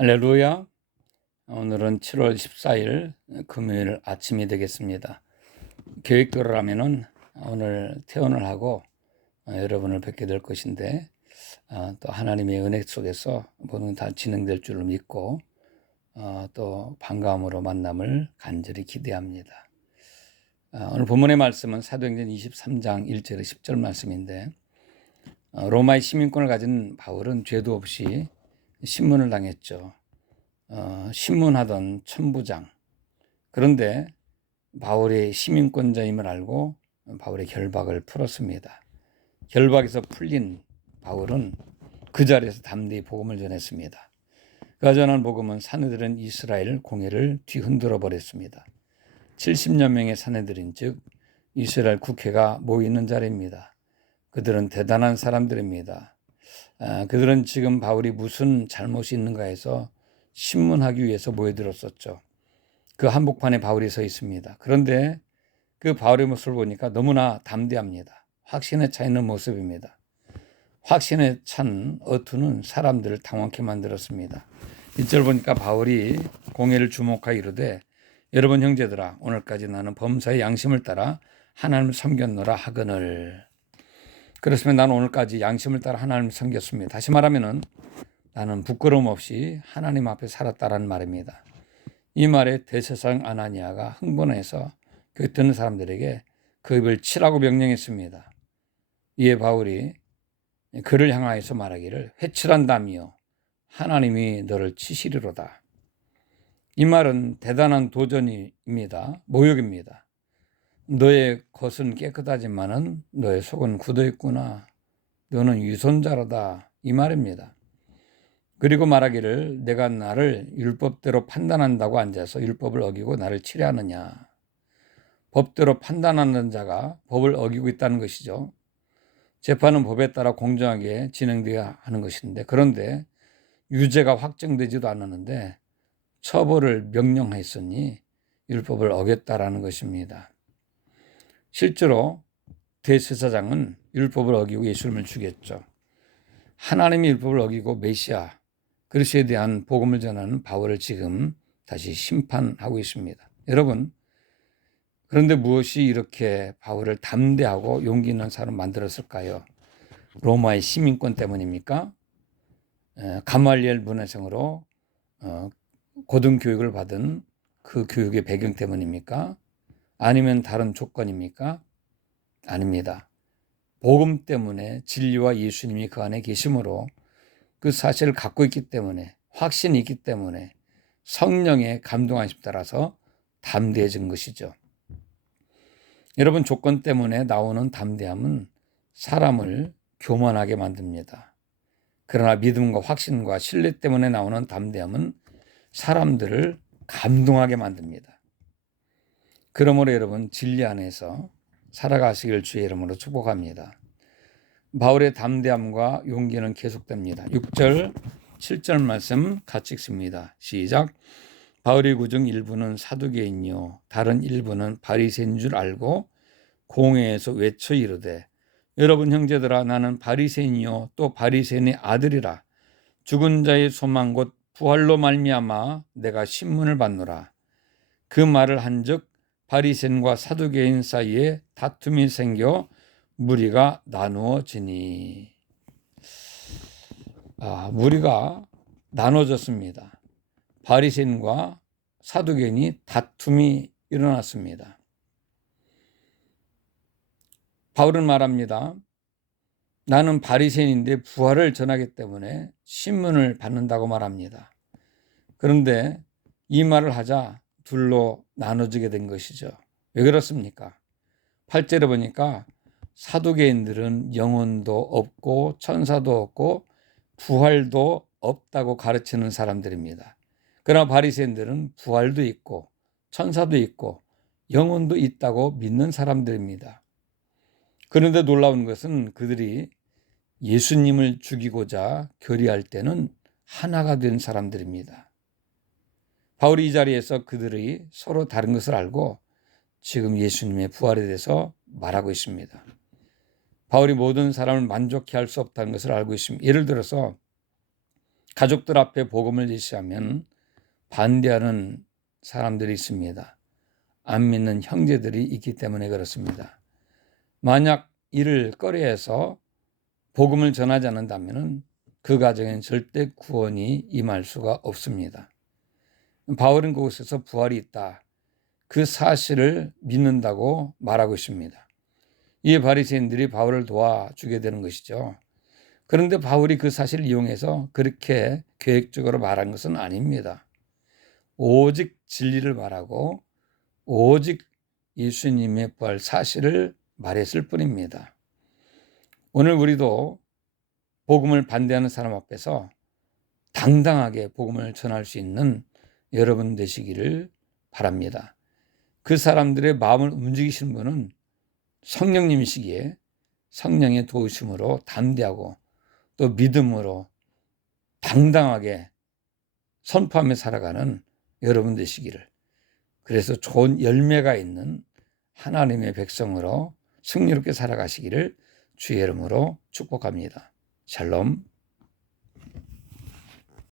할렐루야. 오늘은 7월 14일 금요일 아침이 되겠습니다. 계획대로라면은 오늘 퇴원을 하고 여러분을 뵙게 될 것인데 또 하나님의 은혜 속에서 모든 다 진행될 줄로 믿고 또 반가움으로 만남을 간절히 기대합니다. 오늘 본문의 말씀은 사도행전 23장 1절에 10절 말씀인데 로마의 시민권을 가진 바울은 죄도 없이 신문을 당했죠. 신문하던 천부장. 그런데 바울이 시민권자임을 알고 바울의 결박을 풀었습니다. 결박에서 풀린 바울은 그 자리에서 담대히 복음을 전했습니다. 그가 전한 복음은 사내들은 이스라엘 공회를 뒤흔들어 버렸습니다. 70여 명의 사내들인 즉 이스라엘 국회가 모이는 자리입니다. 그들은 대단한 사람들입니다. 그들은 지금 바울이 무슨 잘못이 있는가 해서 신문하기 위해서 모여들었었죠. 그 한복판에 바울이 서 있습니다. 그런데 그 바울의 모습을 보니까 너무나 담대합니다. 확신에 차 있는 모습입니다. 확신에 찬 어투는 사람들을 당황케 만들었습니다. 이절 보니까 바울이 공회를 주목하여 이르되 여러분 형제들아 오늘까지 나는 범사의 양심을 따라 하나님을 섬겼노라 하거늘. 그렇으면 나는 오늘까지 양심을 따라 하나님을 섬겼습니다. 다시 말하면은 나는 부끄러움 없이 하나님 앞에 살았다라는 말입니다. 이 말에 대제사장 아나니아가 흥분해서 그 듣는 사람들에게 그 입을 치라고 명령했습니다. 이에 바울이 그를 향하여서 말하기를 회칠한다며 하나님이 너를 치시리로다. 이 말은 대단한 도전입니다. 모욕입니다. 너의 겉은 깨끗하지만은 너의 속은 굳어있구나. 너는 위선자로다. 이 말입니다. 그리고 말하기를 내가 나를 율법대로 판단한다고 앉아서 율법을 어기고 나를 치려하느냐. 법대로 판단하는 자가 법을 어기고 있다는 것이죠. 재판은 법에 따라 공정하게 진행되어야 하는 것인데 그런데 유죄가 확정되지도 않았는데 처벌을 명령했으니 율법을 어겼다라는 것입니다. 실제로 대제사장은 율법을 어기고 예수님을 죽였죠. 하나님의 율법을 어기고 메시아 그리스도에 대한 복음을 전하는 바울을 지금 다시 심판하고 있습니다. 여러분, 그런데 무엇이 이렇게 바울을 담대하고 용기 있는 사람 만들었을까요? 로마의 시민권 때문입니까? 가말리엘 문화생으로 고등교육을 받은 그 교육의 배경 때문입니까? 아니면 다른 조건입니까? 아닙니다. 복음 때문에 진리와 예수님이 그 안에 계심으로 그 사실을 갖고 있기 때문에 확신이 있기 때문에 성령의 감동하심 따라서 담대해진 것이죠. 여러분 조건 때문에 나오는 담대함은 사람을 교만하게 만듭니다. 그러나 믿음과 확신과 신뢰 때문에 나오는 담대함은 사람들을 감동하게 만듭니다. 그러므로 여러분 진리 안에서 살아가시길 주의 이름으로 축복합니다. 바울의 담대함과 용기는 계속됩니다. 6절, 7절 말씀 같이 읽습니다. 시작. 바울의 구중 일부는 사두개인이요 다른 일부는 바리새인인 줄 알고 공회에서 외쳐 이르되 여러분 형제들아 나는 바리새인이요 또 바리새인의 아들이라 죽은 자의 소망 곧 부활로 말미암아 내가 신문을 받노라. 그 말을 한즉 바리새인과 사두개인 사이에 다툼이 생겨 무리가 나누어지니. 무리가 나눠졌습니다. 바리새인과 사두개인이 다툼이 일어났습니다. 바울은 말합니다. 나는 바리새인인데 부활을 전하기 때문에 신문을 받는다고 말합니다. 그런데 이 말을 하자 둘로 나눠지게 된 것이죠. 왜 그렇습니까? 8절에 보니까 사두개인들은 영혼도 없고 천사도 없고 부활도 없다고 가르치는 사람들입니다. 그러나 바리새인들은 부활도 있고 천사도 있고 영혼도 있다고 믿는 사람들입니다. 그런데 놀라운 것은 그들이 예수님을 죽이고자 결의할 때는 하나가 된 사람들입니다. 바울이 이 자리에서 그들이 서로 다른 것을 알고 지금 예수님의 부활에 대해서 말하고 있습니다. 바울이 모든 사람을 만족해 할 수 없다는 것을 알고 있습니다. 예를 들어서 가족들 앞에 복음을 제시하면 반대하는 사람들이 있습니다. 안 믿는 형제들이 있기 때문에 그렇습니다. 만약 이를 꺼려해서 복음을 전하지 않는다면 그 가정엔 절대 구원이 임할 수가 없습니다. 바울은 그곳에서 부활이 있다, 그 사실을 믿는다고 말하고 있습니다. 이에 바리새인들이 바울을 도와주게 되는 것이죠. 그런데 바울이 그 사실을 이용해서 그렇게 계획적으로 말한 것은 아닙니다. 오직 진리를 말하고 오직 예수님의 부활 사실을 말했을 뿐입니다. 오늘 우리도 복음을 반대하는 사람 앞에서 당당하게 복음을 전할 수 있는 여러분 되시기를 바랍니다. 그 사람들의 마음을 움직이시는 분은 성령님이시기에 성령의 도우심으로 담대하고 또 믿음으로 당당하게 선포하며 살아가는 여러분 되시기를, 그래서 좋은 열매가 있는 하나님의 백성으로 승리롭게 살아가시기를 주의 이름으로 축복합니다. 샬롬.